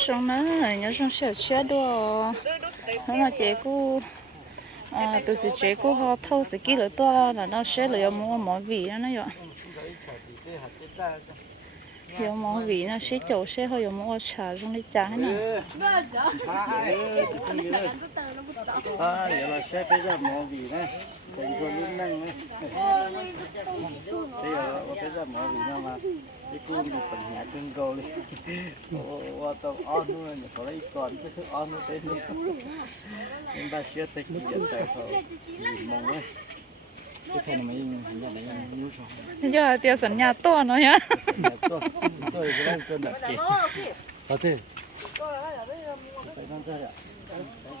xong nó nhớ xong sẽ chết đua nó mà chế cô à ờ, từ từ chế cô họ thâu từ kia rồi to là nó sẽ là mua món vị nó vậy giờ món vị nó sẽ chỗ sẽ hơi giờ mua trà trong đi trà nè. À giờ là sẽ bây giờ mỏ vị này thành con giờ mà một phần cưng ô còn cái thế ta tại mong này giờ tiêu sản nhà to nó nhá tôi cái đang cơn đặt kì có thể 上这里。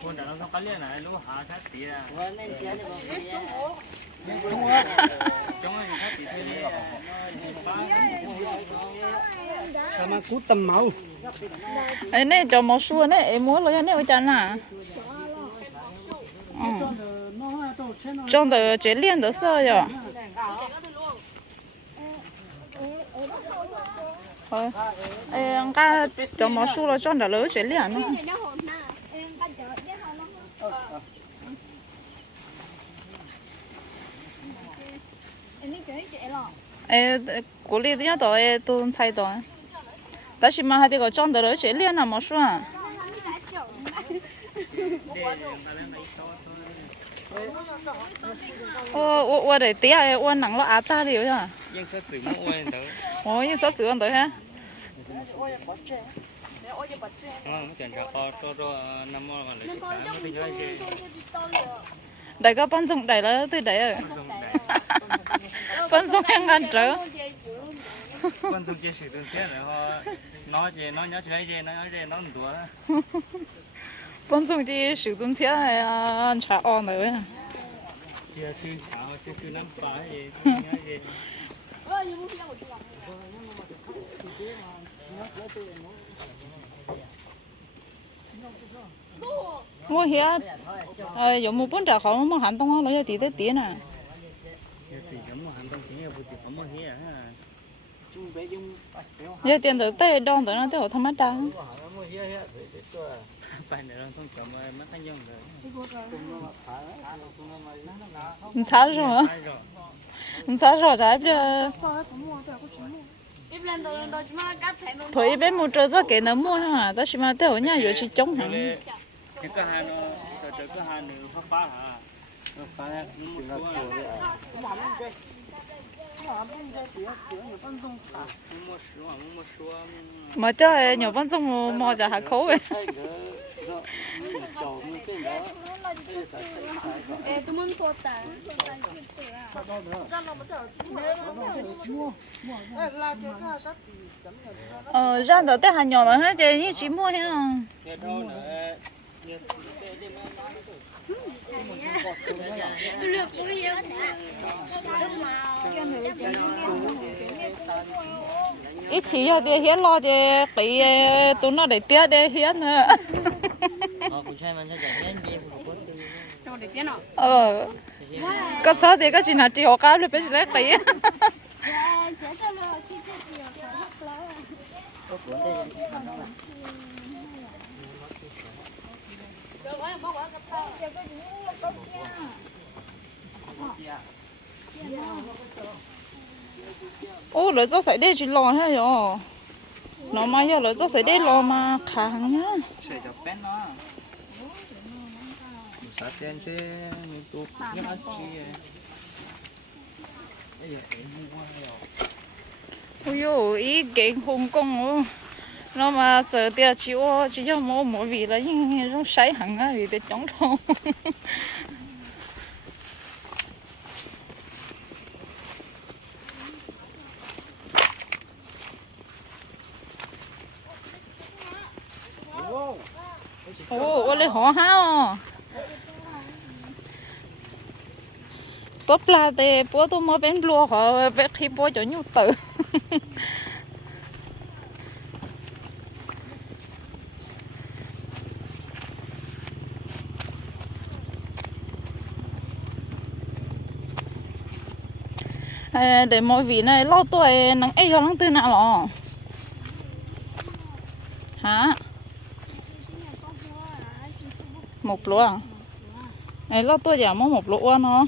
我这上干练来，路下他地啊。我那天那个。中国。中国他地推的。他们古等毛。哎，那叫毛树，那哎毛了呀，那我讲哪？嗯。种的这练的色哟。ờ ờ cá cho mỏ su là cho đã lớn chuyện liền luôn. Ờ cố lên nhá tôi tôi sai tôi ta chỉ mà hai đứa có cho đã lớn chuyện liền là mỏ su à ô ô ô để tí à ô nắng lo á ta đi rồi nhưng sốt sữa mà ô anh tới ô nhưng sốt sữa anh tới ha. Đại có bắn dụng đại là từ đấy rồi. Bắn dụng hàng ăn trở. Bắn dụng chơi sử dụng xe rồi họ nói gì nói nhớ chơi gì nói nói gì nói đùa bọn chúng đi sử dụng xe này à, trả on rồi. À mua hia ờ dùng mua bún trả khó mà hành tông nó lấy tí tới tiền à giờ tiền tới tới đòn tới nó tới họ thăm mắt ta. 你啥时候？你啥时候在不了？婆一边木着做给能摸上啊，但是嘛，对我娘有去种上。这个还能，这这个还能发发哈，发那木多了。mà cho nhiều phân dung mò mò chả hạt khấu vậy ờ ra đó tới hàng nhỏ là hết chứ chỉ mua thôi ดี๋ยวเราเนี่ยเดี๋ยวเดี๋ยวมัน lượt tôi yêu. ít chỉ giờ thì hiến lo thì bị tụi nó để tiếc để hiến nữa อ๋อคุณใช่มันใช่อย่างนี้ยี่ห้อคนตี Đồ để cái nào? ờ có sao thì có chuyện nào chỉ họ cao được bên lấy tí ô lỡ cho sấy đây chỉ lo hay rồi nó mà giờ lỡ cho sấy đây lo mà kháng nhá ใส่กับแป้นเนาะสาเตียนเช่มีตุ๊กยังอัดชีเอ้ยเอ็มว่าแล้ว ôi dồi ý kiện hùng công nó mà giờ tiền chỉ ô chỉ cho mỗi mỗi vị là những nó sấy hẳn á vì để chống thâu ô ô lấy họ ha à? tốt là để bố tôi mới bên lúa họ về khi bố cho nhu tử. để mỗi vị này lo tuổi nắng ấy cho nắng tư nào lọ hả? Một lúa à? Ấy lo tuổi giả mỗi một lúa nó.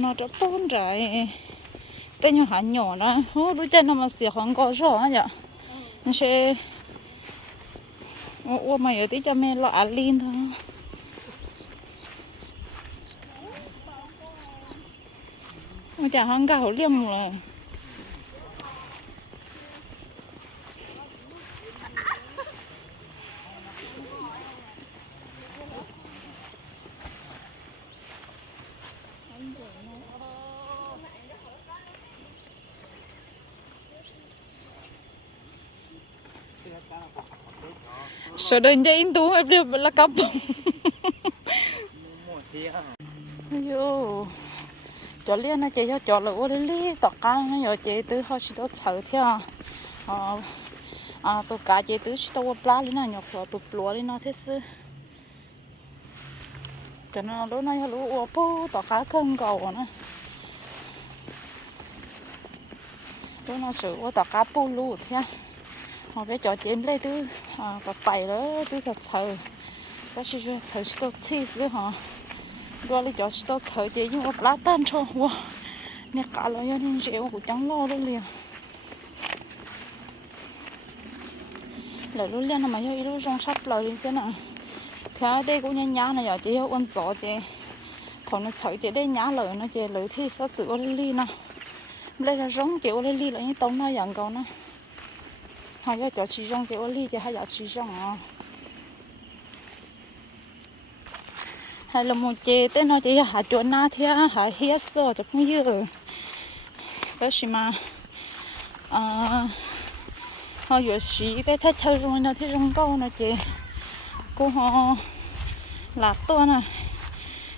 Nó đã bốn rồi tên nhỏ hẳn nhỏ đó hô đôi chân nó mà xỉa khoảng có rõ á nhở nó sẽ ô mà giờ tí cho mẹ lọ ăn linh thôi mà chả hăng gạo liêm rồi sợ đơn cho in tú em đi là cắp yo cho liên nó chơi cho cho là ô li tọt cá nó giờ chơi từ họ chỉ tao sợ theo à. ờ à tụ cá chơi từ chỉ tao bla lên à, nó nhọc rồi tụ plúa lên nó thế sư. Cho nó lúc nó lú ô po tọt cá cân cầu nó lúc nó sợ ô tọt cá pu lú theo họ bé cho chém lấy từ à có phải đó từ thật sợ có chỉ cho sợ chỉ tao xí xí hả rồi cho chỉ tao sợ chơi nhưng mà lá tan cho. Wow. Nè cả là nhân dễ chẳng lo đấy liền. Là lúc mà yêu lúc trong sắp lời đi thế nào. Thế đây cũng nhanh nhá này giờ chỉ yêu ôn gió chị. Còn nó sợ chị đây nhá lời nó chị lời thì sao tự ôn ly nó. đây là giống chị ôn ly là những tông nó dạng cầu nó hai là một chị tên nó chỉ hạ chỗ na thì hạ hết rồi cho không dư. Cái gì mà à họ vừa xí cái thách chơi rồi nó thì trong câu nó chị. Cô họ lạc to nè à.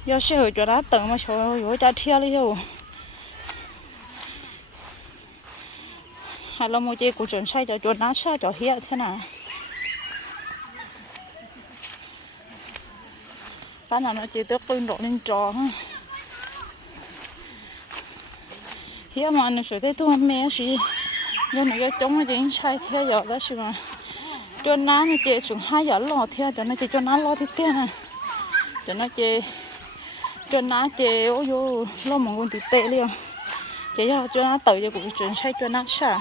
do sẽ ở chỗ đó tận mà chỗ vừa cha theo rồi. Đâu hay mua chơi cũng chuẩn sai cho chuẩn nát sao cho hiết thế nào cái nào nó chỉ tước pin độ lên trò ha hiếm mà nó sửa thế thôi mẹ gì do mà cái chống nó chỉ sai theo giờ đó chứ mà. Cho nó nó chỉ xuống hai giờ lo theo, cho nó chỉ cho nó lo thế thế này. Cho nó chỉ, cho nó chơi ô vô lo một con tịt tệ liền. Chỉ cho cho nó tự cho cũng chuyển sai, cho nó sao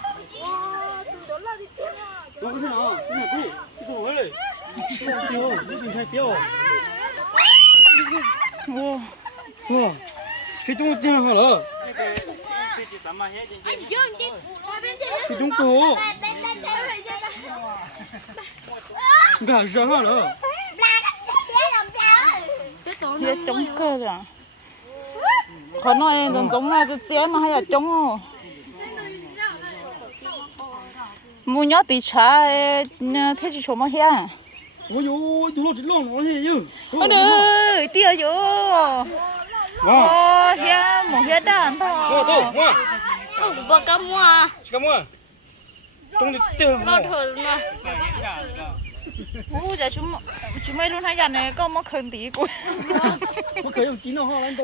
nó cả số pro lộ ô tiêu à ô thì cứ thế nào nó cái nào cái này cứ cái đồ ấy tiêu nó đừng thay tiêu Wow. wow cái chúng tiêu hả lỡ thì chỉ tắm mà hết trên trên cái chúng cổ cả giờ hả lỡ Hiết chống cơ rồi à khó nói đừng giống là chỉ chén nó hay là chống không mua nhớ tí trả thế chỉ số mà hiết ôi ôi chú nó chỉ lo nó gì chứ. Ôi tiêu vô wow Ồ, hiết một hiết đàn thôi. To wow Bố cầm mua chỉ cảm ơn trong tiêu Lo thử mà Ủa, giờ chúng chúng mấy luôn hai giờ này có mất khẩn tí có thể dùng chín nó ho lên to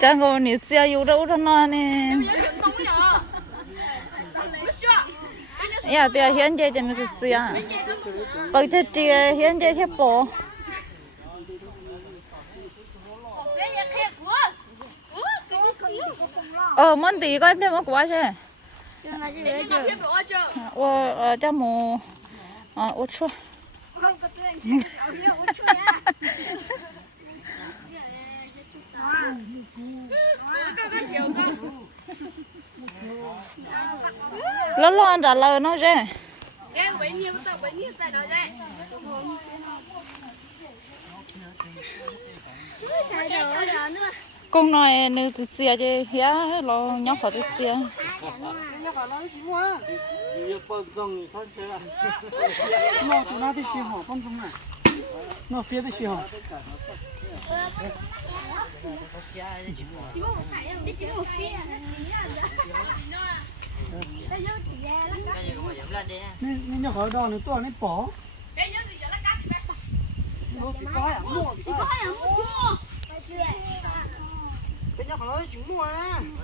chẳng có nhiều chia yêu đâu đó nó nè ya thì hiện giờ chân nó chia bây giờ chia hiện giờ thế bộ ờ món tí có em đem quá chứ? 就拿这个就。我呃叫么啊我出我个对，小月我出呀。lo lo trả lời nó chứ công nói nữ tự xe chứ, hía, lo nhóc họ tự xe nó cũng nói tự xe họ, con chúng này nó phía tự xe họ. Nên nhóc họ đo nữa to nó bỏ. Hãy subscribe cho kênh Ghiền Mì Gõ Để không bỏ lỡ những video hấp dẫn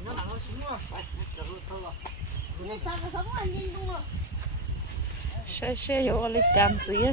nó nặng nó chúng mua phải chờ luôn thôi rồi sẽ sẽ có lịch cảm gì á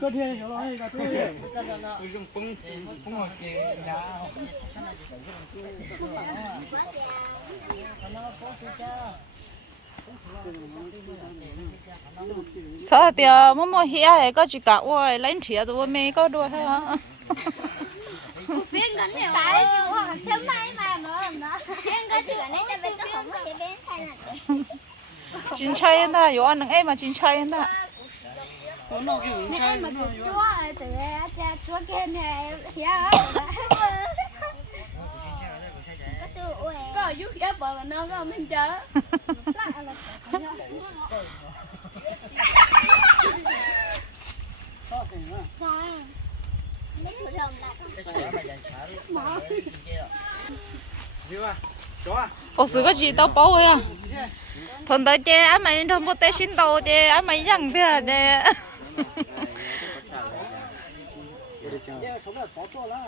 cơ thể hiểu rồi cả tôi dùng phun phun hoặc gì nhà sao thì mua mua hía ấy có chỉ cả ôi lấy thiệt rồi mấy có đua ha Tại chứ họ chấm mai mà nó nó. Em có chuyện này cho bé có không có bé thay nè. chín chay đó có anh em mà chín chay đó Mẹ em mà chúa ơi, từ cha chúa kia nè, dạ. Có giúp giá bờ là nó có mình chờ. ồ sự có gì tao bảo à? Thằng tới chơi anh mày thằng một tay xin đầu chơi anh mày dặn thế à, chơi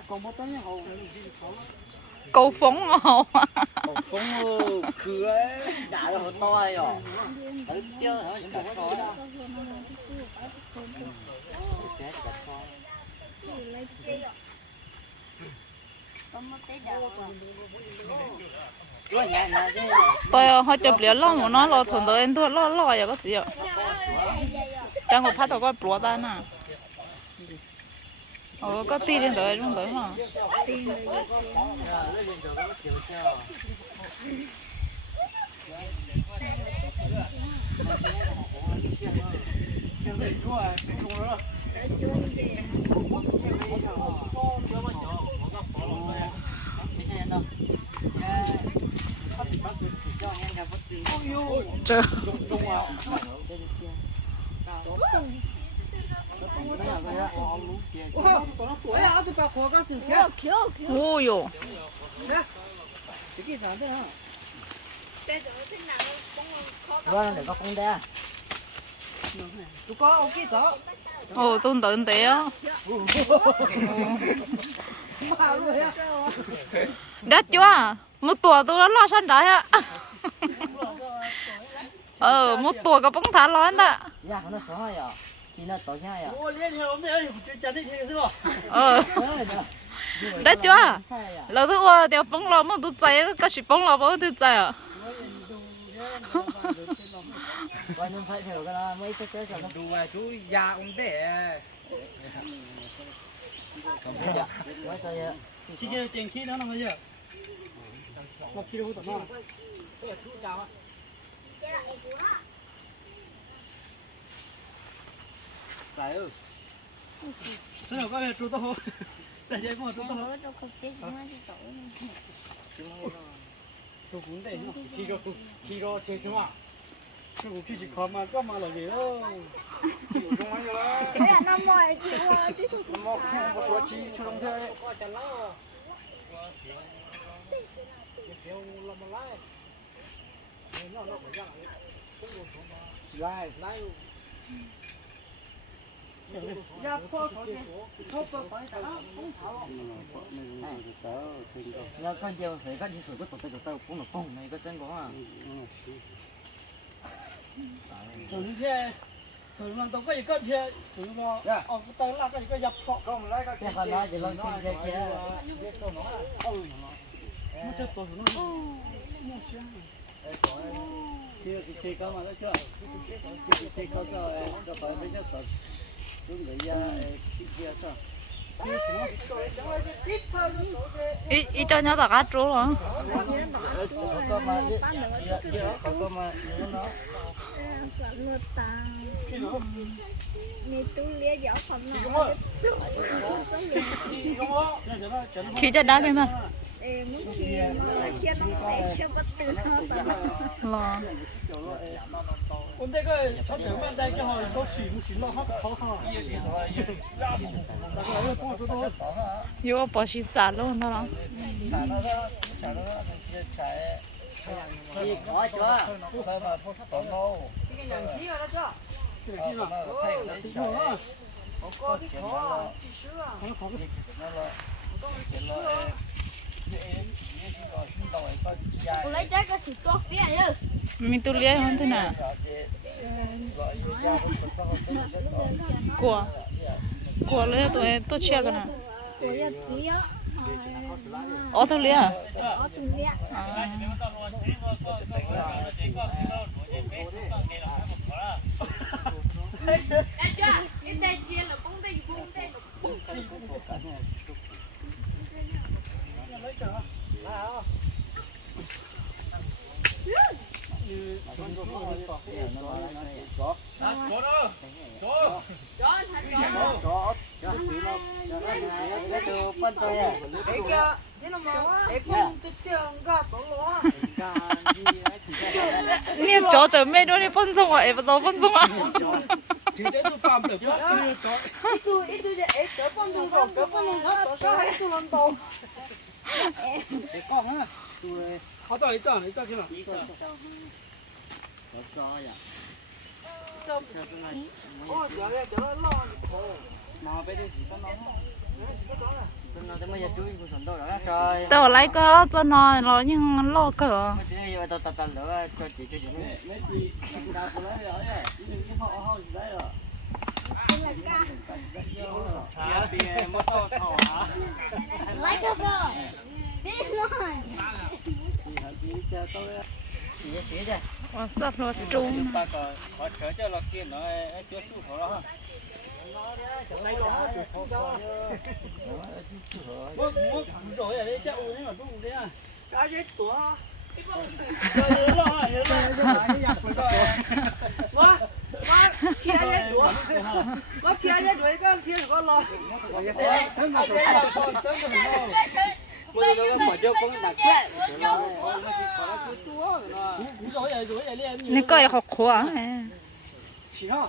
còn một tấn cầu phóng Không cứ ấy Đã là to rồi Ở tiêu hả Chúng ta tôi ờ, họ chụp liền lo mà nó, lo thằng tới anh thôi, lo lo vậy có gì ạ? Có phát được cái búa ta nè à? ờ có ti lên tới luôn tới mà à tôi cả khó cả sự kia ôi yo cái gì thế hả Rồi để có con đe tôi có đó một tuổi tôi đã lo sẵn đấy á ờ một tuổi có bóng thả lo đó Dạ à? Thì à? Chỉ rồi. Ờ. Đất chưa? Lâu thứ qua đeo bóng lo mà tôi chạy cái gì bóng lo mà tôi chạy à đó chú già ông để cái chỉ cái tiền khí nó làm 나 필요 없다 나. 왜 주자 와. 자 요. 저거 가면 또 더. 자제 뭐 또. 저거 겁세 중앙이 더. 저 군대 형 기가 기가 제주 와. 저거 기지 가만 가만 하게 요. 중앙이 라. 야, 나 뭐 야, 지금 뭐, 뭐, 뭐, 뭐, 지, 저런 데. 来来。呀，破头去，破破破打红茶了。那看见谁看见水个头这个豆崩了崩，那个真光啊！从前，从前都可以干钱，从前哦，到那个一个入破， มัเจะตัวสูงมันมันเชื่อไอ้ของเชื่อเชื่อเขามาแล้วเชื่อเชื่อเขาก็ไอ้ก็ไปไม่ได้ตัดตุ้งเลยยาไอ้ขี้เกียจอะอีอีเจ้าเนาะตากาจูเหรอเขาก็มาเยอะเขาก็มาเยอะเนาะสวนรถตามีตู้เลี้ยงเดี๋ยวผมหน่อยขี้จะได้เลยมั้ย 哎，没去，我，了，不了。我们那个，九万带好，都行了，行了，还。lấy trái cái thịt có phía chứ mình tu lấy hơn thế nào của của lấy tụi em tốt chưa cái nào ở tu lấy à ở tu lấy à niệm cho chờ mấy đứa đi phân xong rồi em đâu phân xong tao lấy có cho nó nó nhưng lo cỡ Like a ball. This one. What's up, Lord? Trung cho chị mấy mấy chị đào của lấy rồi ấy, cái họ họ gì đấy rồi. Xả tiền mất to thỏ hả? Lấy cái rồi. Đi rồi. Chị hả chị cho tôi chị chị chứ. sắp nó trung Ta có có chở cho là kia nó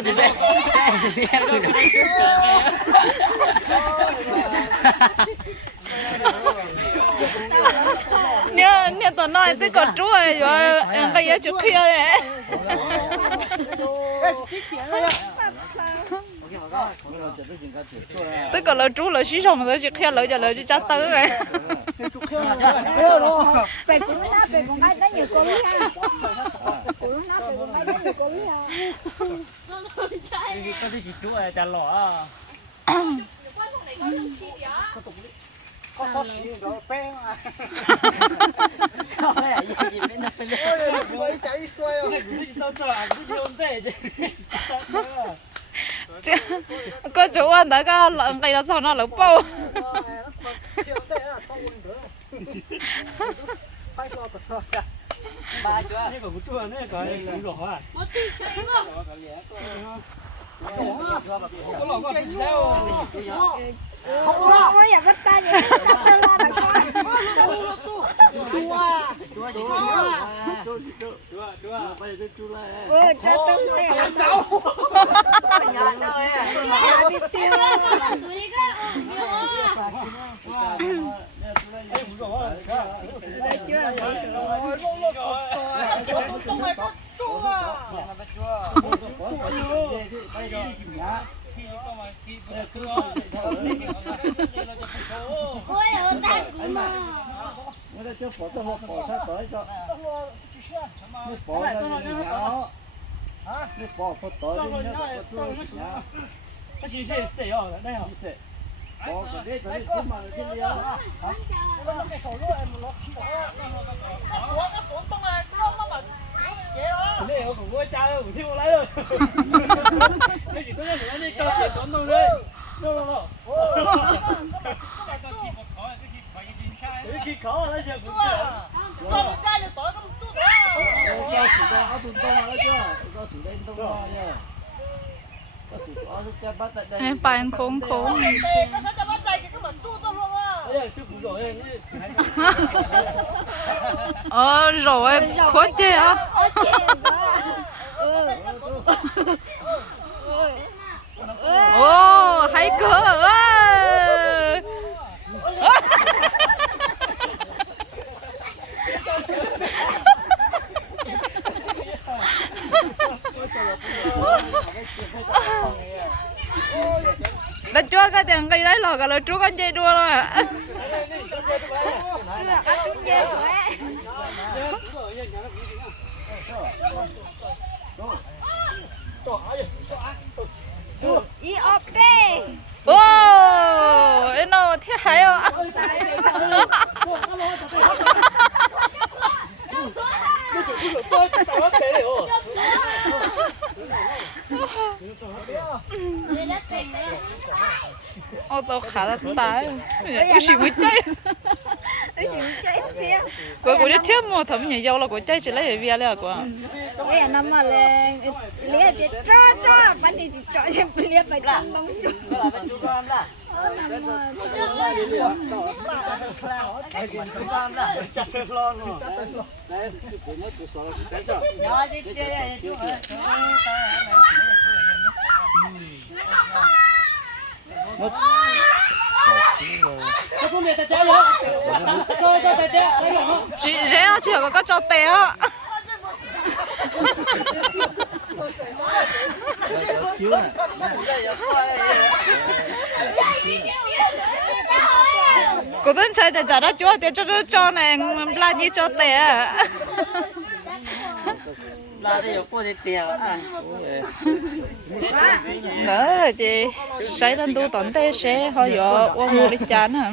nha nha tao nói tôi có chú rồi rồi cái gì chụp kia đấy. Tôi có lời chú lời xí xong rồi chụp kia lời cho chắc tới rồi. Về cũng cũng nhiều cô ha. nào phải có mấy cái người có lý à cái cái chỉ chúa chả lọ có sót xì rồi bén à có lẽ gì gì bên đây xoay chạy xoay à cái gì tao cho cái gì không thế chứ có chỗ ăn đã có lợn cây nó sao nó lợn bao ba chưa cái của chúa này cái cái lọ à? Có lọ có cái sao không có mấy giờ bắt tay vậy chắc tôi lo được coi chúa chúa chúa chúa chúa chúa bây giờ chúa lại ừ chắc tôi để ăn nhà nơi đi tiêu ôi ở đây cũng mà nó đã cho phổ cho họ phổ cho tới cho nó phổ ra như nhỏ nó phổ phổ tới như nhỏ nó phổ tới nhỏ cái gì gì谁哦那好 phổ cái đấy cái đấy cũng mà cái gì đó cái sổ lúa em nó thi đó nó cuốn nó cuốn tông này nó nó mà dễ đó cái này của tôi cha rồi của thiên lấy rồi cái gì có cái gì đi cho tiền tốn đâu đấy đâu đâu đâu cái gì khó đấy chứ cũng chưa cho nó ra được tối nó chút đó có sự đây có tụi tông mà chưa có sự đây tông mà nha có sự có sự cho bắt tại đây bàn khốn khốn tiền nó sẽ ồ, hay cỡ đã chúa cái tiền cây đấy lò cả lời chúa con chơi đua rồi ạ y ốp đi ô em nó thế hay ạ tôi tao nó tế rồi người đã tỉnh rồi ô tô là tái ôi xì mới chơi cô cô chết chết mua thầm nhảy dâu là cô chơi chỉ lấy để vía là cô cái này nó mà lên liệt thì cho cho bạn đi cho cho liệt phải chăm đông chút là chị rẽ chị có có cho té ạ cô bên trai đã trả ra chúa để cho cho này là như cho té là đây có cô đi tiền à nữa chị xảy lên tu tận té sẽ họ dọ qua mua đi chán hả